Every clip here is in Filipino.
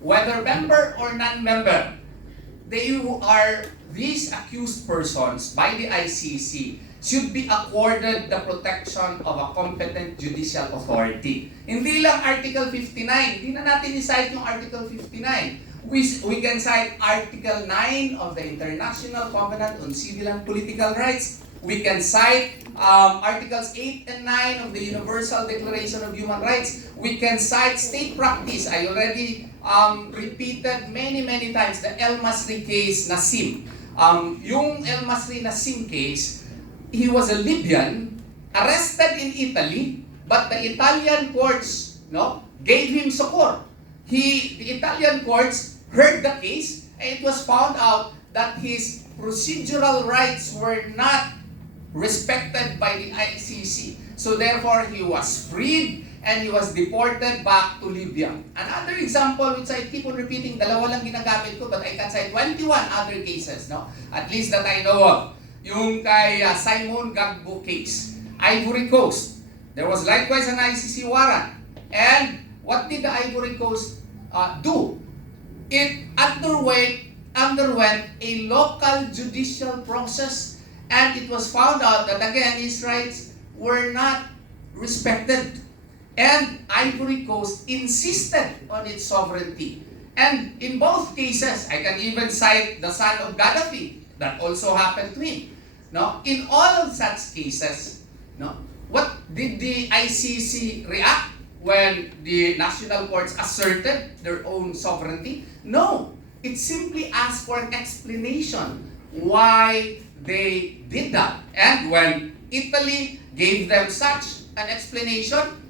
whether member or non-member, these accused persons by the ICC should be accorded the protection of a competent judicial authority. Hindi lang Article 59. Hindi na natin i-cite yung Article 59. We can cite Article 9 of the International Covenant on Civil and Political Rights. We can cite Articles 8 and 9 of the Universal Declaration of Human Rights. We can cite state practice. I already repeated many times the El Masri case na SIM. Yung El Masri na SIM case, he was a Libyan, arrested in Italy, but the Italian courts gave him succor. The Italian courts heard the case, and it was found out that his procedural rights were not respected by the ICC. So therefore, he was freed and he was deported back to Libya. Another example which I keep on repeating, dalawa lang ginagamit ko, but I can cite 21 other cases, at least that I know of. Yung kay Simon Gbagbo case, Ivory Coast. There was likewise an ICC warrant. And what did the Ivory Coast do? It underwent a local judicial process, and it was found out that again his rights were not respected. And Ivory Coast insisted on its sovereignty. And in both cases, I can even cite the son of Gaddafi, that also happened to him. In all of such cases, what did the ICC react when the national courts asserted their own sovereignty? No, it simply asked for an explanation why they did that. And when Italy gave them such an explanation,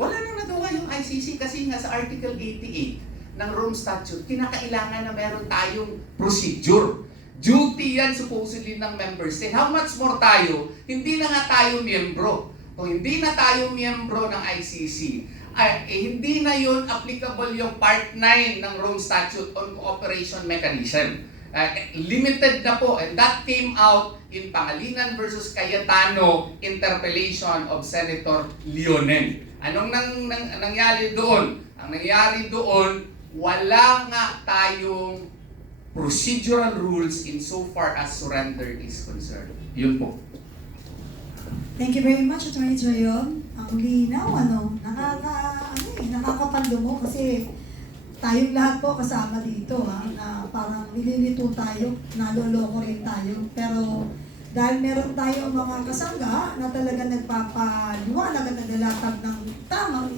wala nang nagawa yung ICC kasi nga sa Article 88 ng Rome Statute, kinakailangan na meron tayong procedure. Duty yan supposedly ng member state. How much more tayo? Hindi na nga tayo miyembro. Kung hindi na tayo miyembro ng ICC, hindi na yun applicable yung Part 9 ng Rome Statute on Cooperation Mechanism. Limited na po, and that came out in Pangilinan versus Cayetano interpellation of Senator Leonen. Anong nangyari doon? Ang nangyari doon, wala nga tayong procedural rules in so far as surrender is concerned. Yun po. Thank you very much, Attorney Joyon. Ang linaw, nakakapando mo kasi tayong lahat po kasama dito, na parang nililito tayo, naloloko rin tayo. Pero dahil meron tayong mga kasangga na talaga nagpapaliwanag at naglalatag ng tamang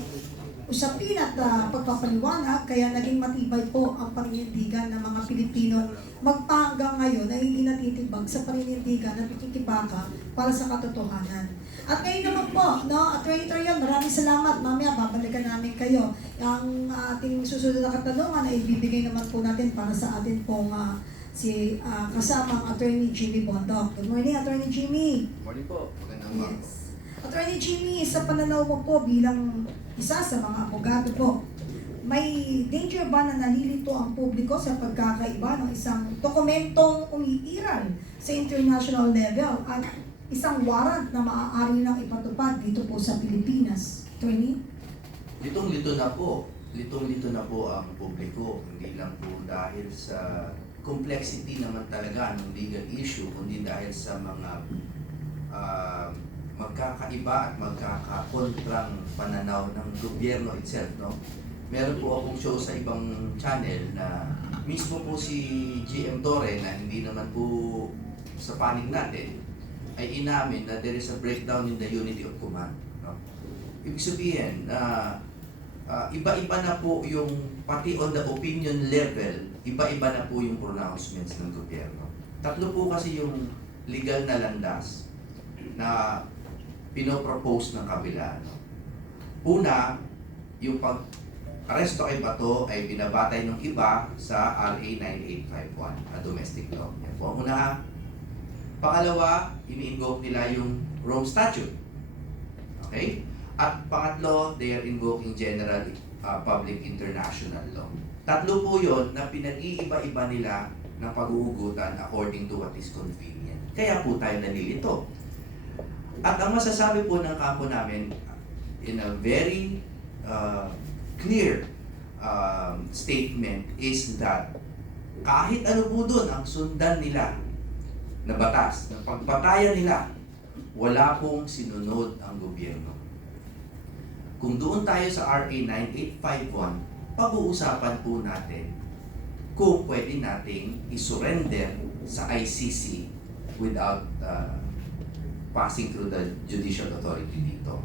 usapin at pagpapaliwanag, kaya naging matibay po ang paninindigan ng mga Pilipino magpahanggang ngayon ay hindi natitibag sa paninindigan at pikikibaka para sa katotohanan. At ngayon naman po, Attorney Torion, maraming salamat. Mamaya babalikan namin kayo. Ang ating susunod na katanungan ay ibibigay naman po natin para sa atin pong kasamang Attorney Jimmy Bondoc. Good morning, Attorney Jimmy. Good morning po. Magandang umaga. Yes. Attorney Jimmy, sa pananaw mo po bilang isa sa mga abogado po, may danger ba na nalilito ang publiko sa pagkakaiba ng isang dokumentong umiiral sa international level at isang warrant na maaari nang ipatupad dito po sa Pilipinas? Attorney? Litong-lito na po. Litong-lito na po ang publiko. Hindi lang po dahil sa complexity naman talaga ng legal issue, kundi dahil sa mga magkakaiba at magkakakontrang pananaw ng gobyerno itself, Meron po akong show sa ibang channel na mismo po si GM Torre na hindi naman po sa panig natin ay inamin na there is a breakdown in the unity of command. Ibig sabihin na iba-iba na po yung pati on the opinion level, iba-iba na po yung pronouncements ng gobyerno. Tatlo po kasi yung legal na landas na pinopropose ng kabila. Una, yung pag-aresto kay Bato ay binabatay ng iba sa RA 9851 na domestic law. Yan po ang una. Pangalawa, ini-invoke nila yung Rome Statute. Okay? At pangatlo, they are invoking general public international law. Tatlo po yun na pinag-iiba-iba nila ng pag-uugutan according to what is convenient. Kaya po tayo nalilito. At ang masasabi po ng kampo namin in a very clear statement is that kahit ano po doon ang sundan nila na batas, na pagpatayan nila, wala pong sinunod ang gobyerno. Kung doon tayo sa RA 9851, pag-uusapan po natin kung pwede nating isurrender sa ICC without passing through the judicial authority dito.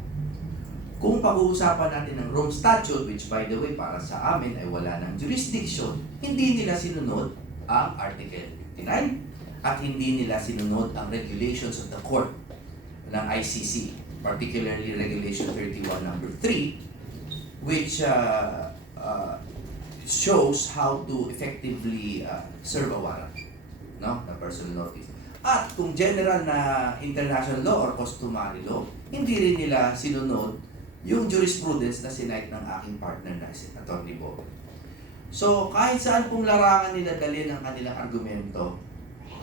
Kung pag-uusapan natin ng Rome Statute, which by the way para sa amin ay wala ng jurisdiction, hindi nila sinunod ang Article 59 at hindi nila sinunod ang regulations of the court ng ICC, particularly Regulation 31 number 3, which shows how to effectively serve a warrant, no? The personal notice. At kung general na international law or customary law, hindi rin nila sinunod yung jurisprudence na sinite ng aking partner na si Atty. Bob. So, kahit saan pong larangan nila dalhin ang kanilang argumento,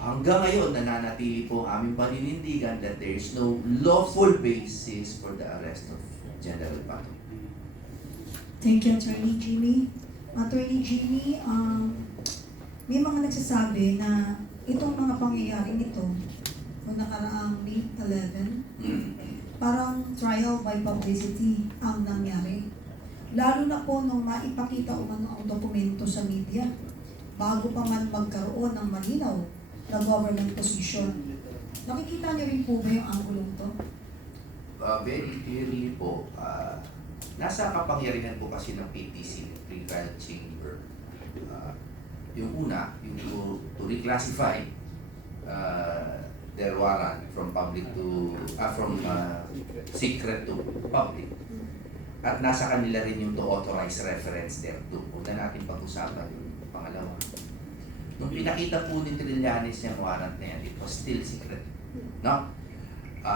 hanggang ngayon nananatili po ang aming paninindigan that there is no lawful basis for the arrest of General Bato. Thank you, Attorney Jimmy. Attorney Jimmy, may mga nagsasabi na itong mga pangyayaring ito, noong nakaraang May 11, parang trial by publicity ang nangyari. Lalo na po nung maipakita umano ang dokumento sa media, bago pa man magkaroon ng malinaw na government position. Nakikita niyo rin po ba yung angulong to? Very clearly po, nasa kapangyarihan po kasi ng PTC, Pre-Trial Chamber. Yung una, yung to reclassify their warrant from public to from secret to public. At nasa kanila rin yung to authorize reference thereto. Huwag na natin pag-usapan yung pangalawa. Nung pinakita po ni Trillanes yung warrant na yan, it was still secret. No?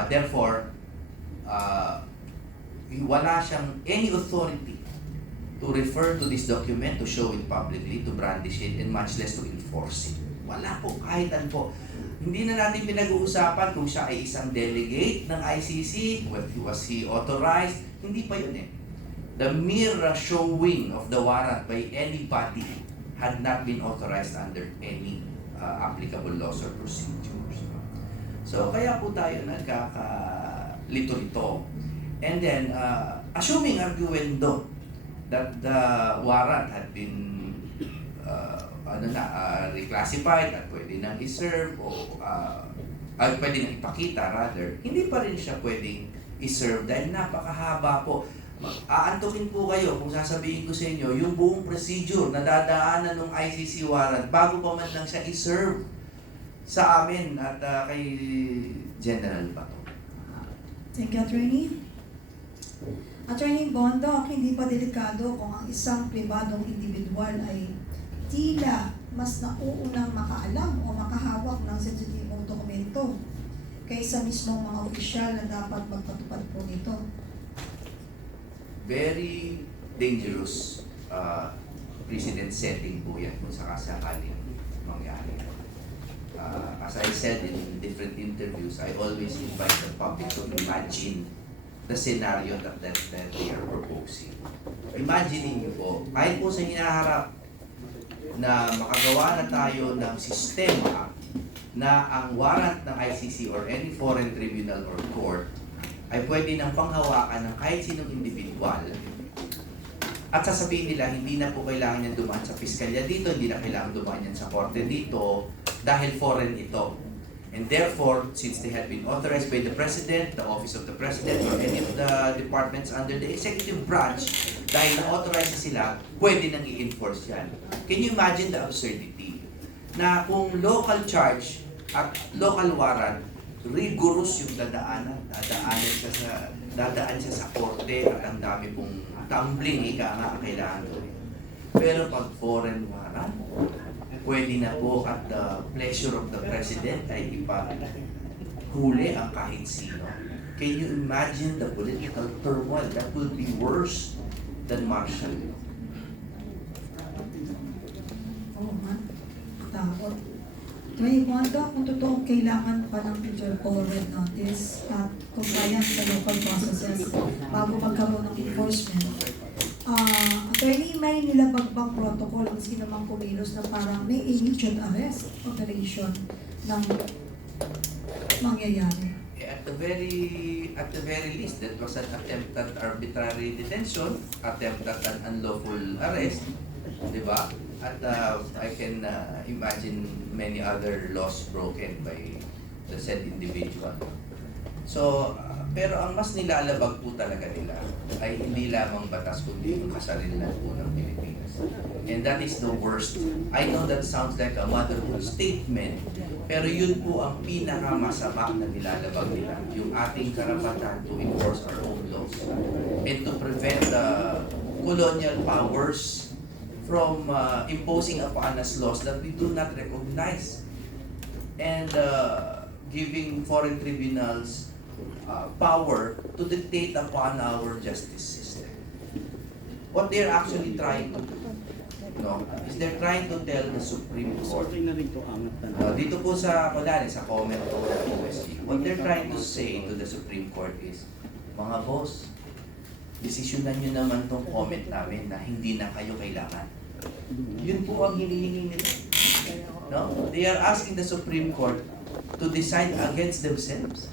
Therefore, wala siyang any authority to refer to this document, to show it publicly, to brandish it, and much less to enforce it. Wala po, kahit ano po. Hindi na natin pinag-uusapan kung siya ay isang delegate ng ICC, was he authorized, hindi pa yun eh. The mere showing of the warrant by anybody had not been authorized under any applicable laws or procedures. So kaya po tayo nagkakalito-lito. And then, assuming arguendo that the warrant had been reclassified at pwede nang i-serve o pwede nang ipakita rather, hindi pa rin siya pwedeng i-serve dahil napakahaba po. Aantukin po kayo kung sasabihin ko sa inyo yung buong procedure na dadaanan ng ICC warrant bago pa man lang siya i-serve sa amin at kay General Bato. Thank you, Attorney. Attorney Bondo, hindi pa delikado kung ang isang pribadong individual ay tila mas nauunang makaalam o makahawak ng sensitibong dokumento kaysa mismo mga opisyal na dapat magpatupad po nito. Very dangerous precedent setting po yan kung sakasakaling mangyari. As I said in different interviews, I always invite the public to imagine the scenario that they are proposing. Imagine niyo po, kahit po sa hinaharap na makagawa na tayo ng sistema na ang warrant ng ICC or any foreign tribunal or court ay pwede nang panghawakan ng kahit sinong individual at sasabihin nila hindi na po kailangan yan dumaan sa piskalya dito, hindi na kailangan dumaan yan sa korte dito dahil foreign ito. And therefore, since they had been authorized by the President, the Office of the President, or any of the departments under the executive branch, dahil na-authorize na sila, pwede nang i-enforce yan. Can you imagine the absurdity? Na kung local charge at local warrant, rigorous yung dadaan siya sa korte at ang dami pong tumbling, ika nga ang kailangan gawin. Pero pag foreign warrant, pwede na po at the pleasure of the President ay ipahuli ang kahit sino. Can you imagine the political turmoil? That will be worse than martial law. Oo man, takot. May Wanda, kung totoong kailangan pa ng interpol-red notice at compliance sa local processes bago magkaroon ng enforcement, Attorney, may nilabag bang protocol ang sinumang kumilos na parang may immediate arrest operation ng mangyayari? At the very least, that was an attempt at arbitrary detention, attempt at an unlawful arrest, di ba? At I can imagine many other laws broken by the said individual. So, pero ang mas nilalabag po talaga nila ay hindi lamang batas kundi yung kasarilan po ng Pilipinas. And that is the worst. I know that sounds like a motherhood statement, pero yun po ang pinakamasama na nilalabag nila, yung ating karapatan to enforce our own laws and to prevent the colonial powers from imposing upon us laws that we do not recognize and giving foreign tribunals power to dictate upon our justice system. What they're actually trying to do, is they're trying to tell the Supreme Court, dito po sa comment po ng OSG, what they're trying to say to the Supreme Court is, mga boss, desisyonan nyo naman tong comment namin na hindi na kayo kailangan. Yun po ang hinihingi nila. No? They are asking the Supreme Court to decide against themselves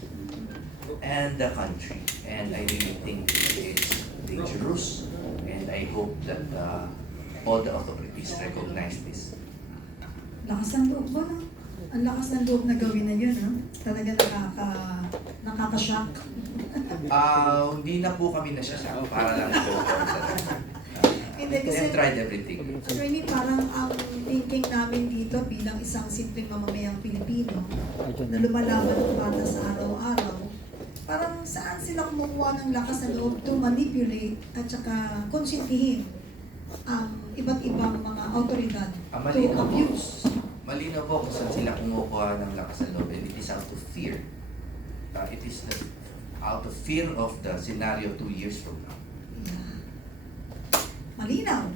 and the country. And I really think it is dangerous. And I hope that all the authorities recognize this. Lakas ng loob ba, no? Ang lakas ng loob na gawin na yun, ha? Talaga nakaka-shock. Hindi na po kami nasasya para lang po. Hindi They kasi, have tried everything. attorney, parang ang thinking namin dito bilang isang simpleng mamamayang Pilipino na lumalaban ng batas sa araw-araw, parang saan sila kumukuha ng lakas ng loob to manipulate at saka konsintihin ang iba't ibang mga autoridad to Malinaw po. abuse. Malinaw po kung saan sila kumukuha ng lakas ng loob, and it is out of fear. It is out of fear of the scenario 2 years from now. Yeah. Malinaw.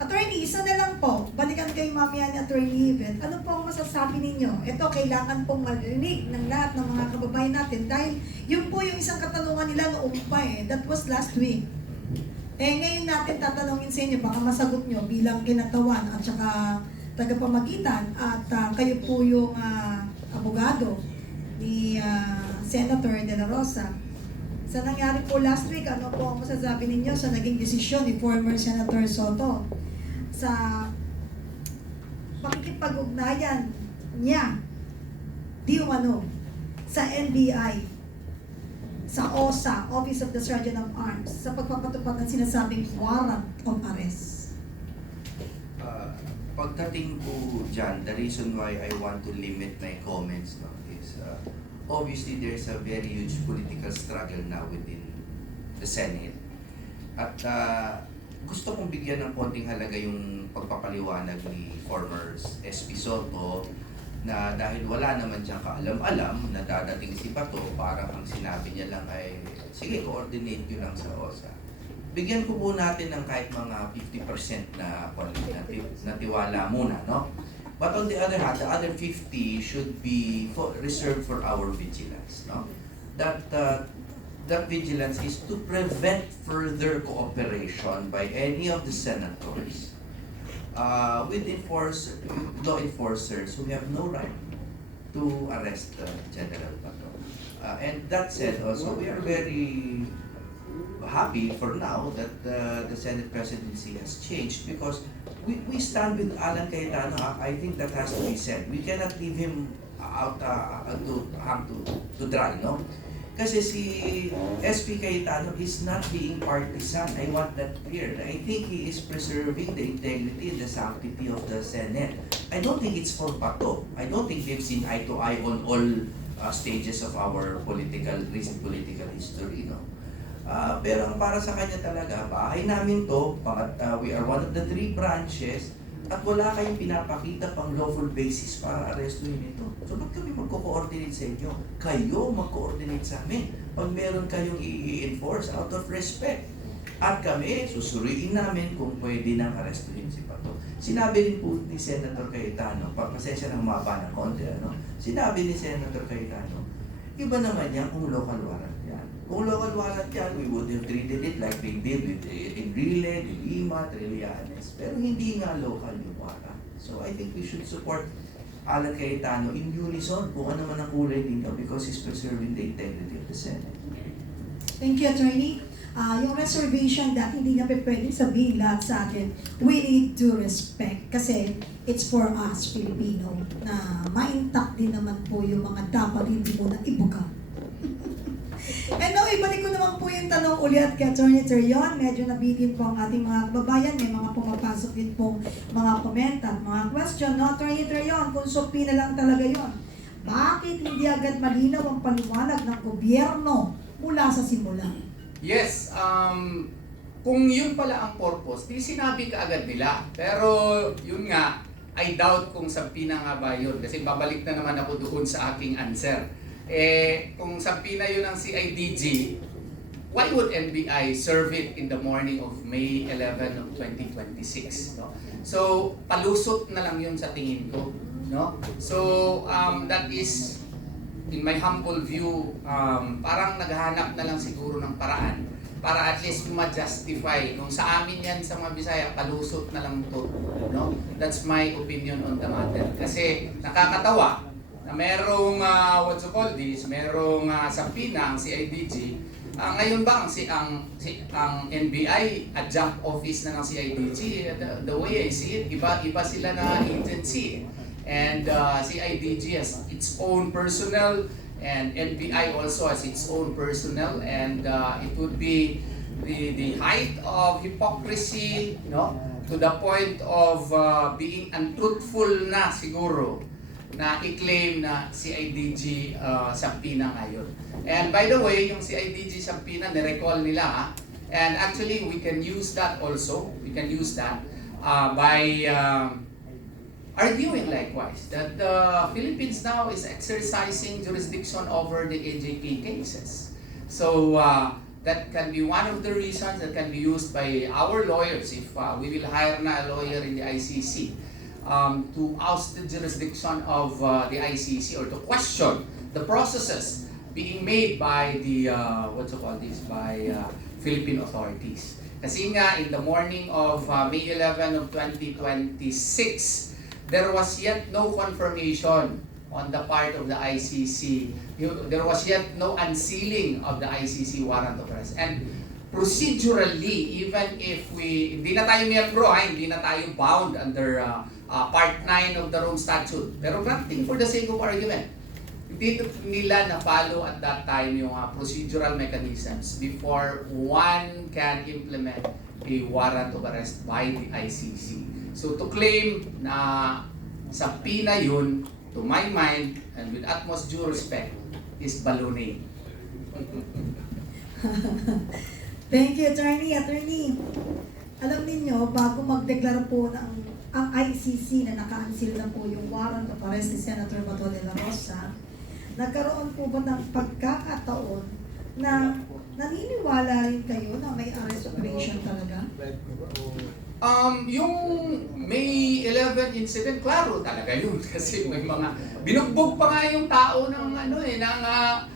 Attorney, isa na lang po. Balikan kay mamaya ni Attorney Yvette. Ano po ang masasabi ninyo? Ito, kailangan pong marinig ng lahat ng mga kababayan natin dahil yun po yung isang katanungan nila noong pa That was last week. Ngayon natin tatanungin sa inyo, baka masagot nyo bilang kinatawan at saka tagapamagitan at kayo po yung abogado ni Senator De La Rosa. Sa nangyari po last week, ano po ang masasabi ninyo sa naging desisyon ni former Senator Soto sa pakikipag-ugnayan niya di umano sa NBI, sa OSA, Office of the Sergeant of Arms, sa pagpapatupad ng sinasabing warrant of arrest? Pagdating po dyan, the reason why I want to limit my comments is obviously there's a very huge political struggle now within the Senate. At gusto kong bigyan ng konting halaga yung pagpapaliwanag ni former SP Soto na dahil wala naman siyang kaalam-alam na dadating si Bato, parang ang sinabi niya lang ay, sige, coordinate nyo lang sa OSA. Bigyan ko po natin ng kahit mga 50% na tiwala muna, no? But on the other hand, the other 50 should be reserved for our vigilance, no? That vigilance is to prevent further cooperation by any of the senators with law enforcers who have no right to arrest General Bato. And that said, also we are very happy for now that the Senate presidency has changed because we stand with Alan Cayetano. I think that has to be said. We cannot leave him out to dry, no? Kasi si SP Cayetano is not being partisan. I want that clear. I think he is preserving the integrity and the sanctity of the Senate. I don't think it's for Bato. I don't think we've seen eye to eye on all stages of our recent political history, no? Pero ang para sa kanya talaga, bahay namin to, we are one of the 3 branches, at wala kayong pinapakita pang lawful basis para arrestuhin ito. So, ba't kami magko-coordinate sa inyo? Kayo mag-coordinate sa amin pag meron kayong i-enforce out of respect. At kami, susuriin namin kung pwede nang arrestuhin si Bato. Sinabi rin po ni Senator Cayetano, pasensya ng maba ng konti, Sinabi ni Senator Cayetano, iba naman yan kung local warrant yan. Kung local warrant yan, we would have treated it like they did with Enrile, Lima, Trillanes. Pero hindi nga local yung warrant. So I think we should support Alan Cayetano in unison kung ano man ang kulay ninyo because he's preserving the integrity of the Senate. Thank you, Attorney. Yung reservation that hindi nga pwedeng sabihin lahat sa atin, we need to respect kasi it's for us, Filipino, na ma-intact din naman po yung mga dapat hindi mo na ibuka. And now, ibalik ko naman po yung tanong ulit kay Attorney Terion. Medyo nabitin po ang ating mga kababayan. May mga pumapasok din pong mga comment at mga question. No, Attorney Terion, kung supina lang talaga yon, bakit hindi agad malinaw ang paliwanag ng gobyerno mula sa simula? Yes, kung yun pala ang purpose, di sinabi ka agad nila. Pero yun nga, I doubt kung sabina nga ba yun. Kasi babalik na naman ako doon sa aking answer. Kung sabina yun ng CIDG, why would NBI serve it in the morning of May 11 of 2026? No? So, palusot na lang yun sa tingin ko. No? So, that is, in my humble view, parang naghahanap na lang siguro ng paraan para at least ma-justify. Kung sa amin yan sa mga Bisaya, palusot na lang to. No? That's my opinion on the matter. Kasi nakakatawa na merong, what you call this, merong sabina ang CIDG. Ngayon ba ang NBI adjunct office na ng CIDG? The way I see it, iba sila na agency. And CIDG has its own personnel and NBI also has its own personnel, and it would be the height of hypocrisy, no, to the point of being untruthful na siguro na i-claim na CIDG sabina ngayon. And by the way, yung CIDG sabina ni-recall nila, and actually we can use that also. We can use that by arguing likewise that the Philippines now is exercising jurisdiction over the AJP cases. So that can be one of the reasons that can be used by our lawyers if we will hire na a lawyer in the ICC to oust the jurisdiction of the ICC or to question the processes being made by the by Philippine authorities. Kasi nga in the morning of May 11 of 2026, there was yet no confirmation on the part of the ICC. There was yet no unsealing of the ICC warrant of arrest. And procedurally, even if hindi na tayo miyembro, hindi na tayo bound under Part 9 of the Rome Statute. Pero granting for the sake of argument, hindi nila na-follow at that time yung procedural mechanisms before one can implement a warrant of arrest by the ICC. So to claim na sabina yun, to my mind, and with utmost due respect, is baloney. Thank you, Attorney. Attorney, alam ninyo, bago magdeklara po ang ICC na naka-unseal na po yung warrant of arrest ni Senator Bato de la Rosa, nagkaroon po ba ng pagkakataon na naniniwala rin kayo na may arrest operation talaga? Yung May 11 incident, klaro talaga yun kasi may mga binugbog pa nga yung tao ng ng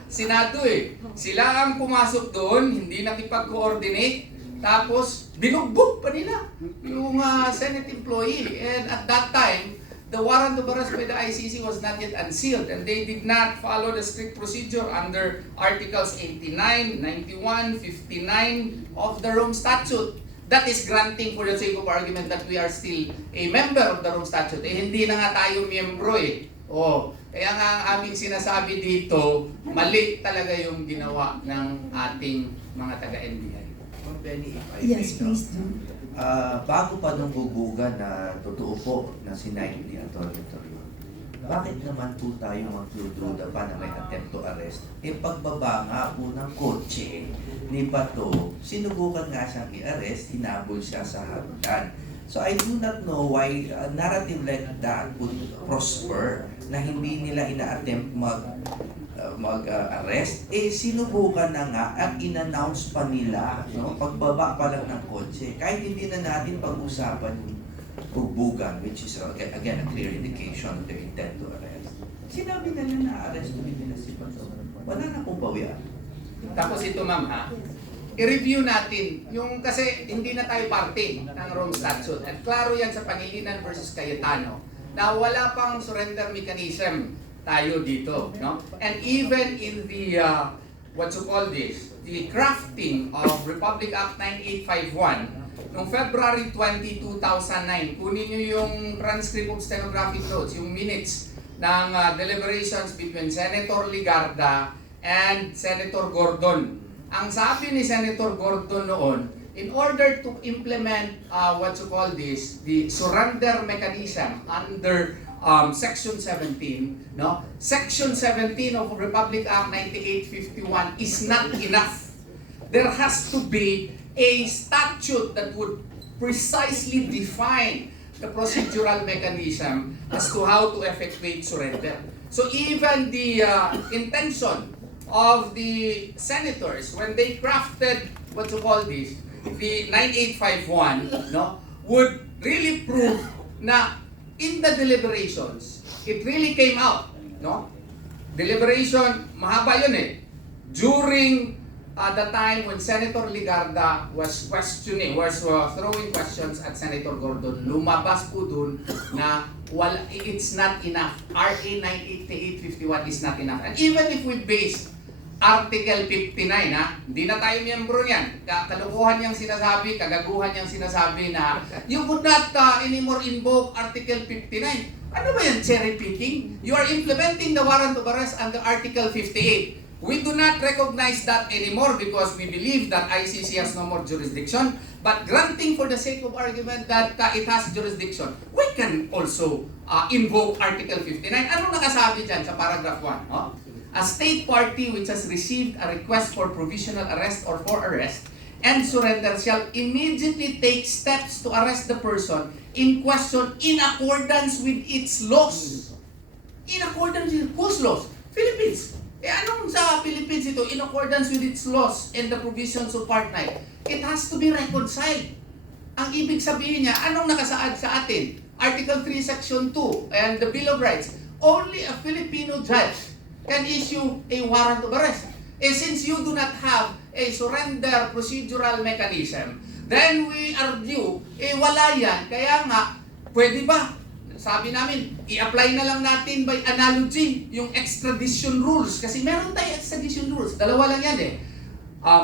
Senado eh. Sila ang pumasok doon, hindi nakipag-coordinate, tapos binugbog pa nila yung Senate employee. And at that time, the warrant of arrest by the ICC was not yet unsealed and they did not follow the strict procedure under Articles 89, 91, 59 of the Rome Statute. That is granting for the sake of argument that we are still a member of the Rome Statute. Hindi na nga tayo miyembro eh. Kaya nga ang aming sinasabi dito, mali talaga yung ginawa ng ating mga taga-NBI. Ma'am Benny, if I Yes, may, please do. bago pa nung bubugan na totoo po na sinabi ni Atty. Torion, bakit naman po tayo magdududa pa na may attempt to arrest? Pagbaba nga po ng kotse ni Bato, sinubukan nga siyang i-arrest, hinabol siya sa hagdan. So I do not know why a narrative like that would prosper na hindi nila ina-attempt mag-arrest. Sinubukan na nga at in-announce pa nila, no? Pagbaba pa lang ng kotse. Kahit hindi na natin pag-usapan yung bugbugan, which is again a clear indication of their intent to arrest. Sinabi na na-arrest nila si Bato. Wala na pong bawian. Tapos ito ma'am ha, i-review natin yung kasi hindi na tayo parte ng Rome Statute. At klaro yan sa Pangilinan versus Cayetano na wala pang surrender mechanism tayo dito, no? And even in the what you call this, the crafting of Republic Act 9851 noong February 20, 2009, kunin nyo yung transcript of stenographic notes, yung minutes ng deliberations between Senator Ligarda and Senator Gordon. Ang sabi ni Senator Gordon noon, in order to implement what you call this, the surrender mechanism under Section 17, no? Section 17 of Republic Act 9851 is not enough. There has to be a statute that would precisely define the procedural mechanism as to how to effectuate surrender. So even the intention of the senators when they crafted what you call this, the 9851, no, would really prove na in the deliberations, it really came out, no? Deliberation, mahaba yun eh. During the time when Senator Ligarda was questioning, was throwing questions at Senator Gordon, lumabas po dun na it's not enough. RA 9851 is not enough. And even if we base Article 59, ha? Hindi na tayo miyembro niyan. Kalukuhan niyang sinasabi, kagaguhan niyang sinasabi na you would not anymore invoke Article 59. Ano ba yan, cherry picking? You are implementing the warrant of arrest under Article 58. We do not recognize that anymore because we believe that ICC has no more jurisdiction. But granting for the sake of argument that it has jurisdiction, we can also invoke Article 59. Anong nakasabi dyan sa paragraph 1? Oh? A state party which has received a request for provisional arrest or for arrest and surrender shall immediately take steps to arrest the person in question in accordance with its laws. In accordance with whose laws? Philippines. Anong sa Philippines ito? In accordance with its laws and the provisions of Part 9. It has to be reconciled. Ang ibig sabihin niya, anong nakasaad sa atin? Article 3, Section 2 and the Bill of Rights. Only a Filipino judge can issue a warrant of arrest. Since you do not have a surrender procedural mechanism, then we argue, wala yan. Kaya nga, pwede ba? Sabi namin, i-apply na lang natin by analogy yung extradition rules. Kasi meron tayo extradition rules. Dalawa lang yan eh.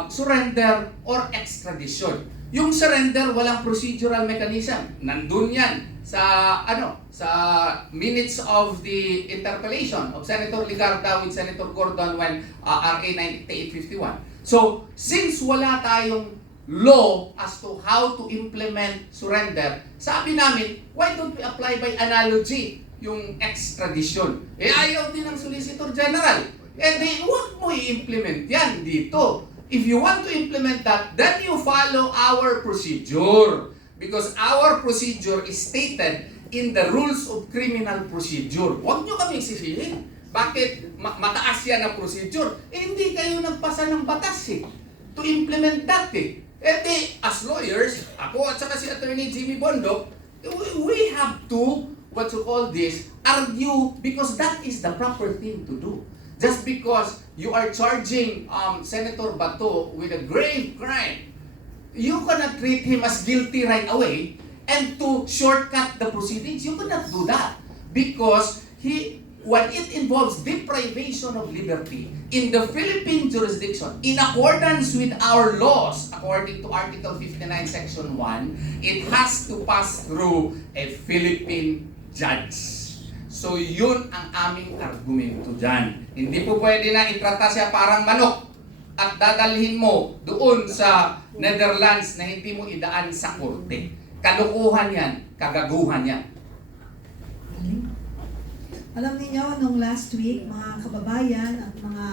Surrender or extradition. Yung surrender, walang procedural mechanism. Nandun yan sa minutes of the interpellation of Senator Ligarda with Senator Gordon when RA 9851. So, since wala tayong law as to how to implement surrender, sabi namin, why don't we apply by analogy yung extradition? Ayaw din ng Solicitor General. Di, huwag mo i-implement yan dito. If you want to implement that, then you follow our procedure. Because our procedure is stated in the rules of criminal procedure. Huwag nyo kami sisihin. Bakit mataas yan ang procedure? Hindi kayo nagpasa ng batas eh. To implement that eh. Di, as lawyers, ako at saka si Attorney Jimmy Bondo, we have to, what you call this, argue because that is the proper thing to do. Just because you are charging Senator Bato with a grave crime, you cannot treat him as guilty right away and to shortcut the proceedings. You cannot do that because when it involves deprivation of liberty in the Philippine jurisdiction, in accordance with our laws, according to Article 59, Section 1, it has to pass through a Philippine judge. So yun ang aming argumento dyan. Hindi po pwede na itrata siya parang manok at dadalhin mo doon sa Netherlands na hindi mo idaan sa korte. Kalukuhan yan, kagaguhan yan. Alam niyo, nung last week, mga kababayan at mga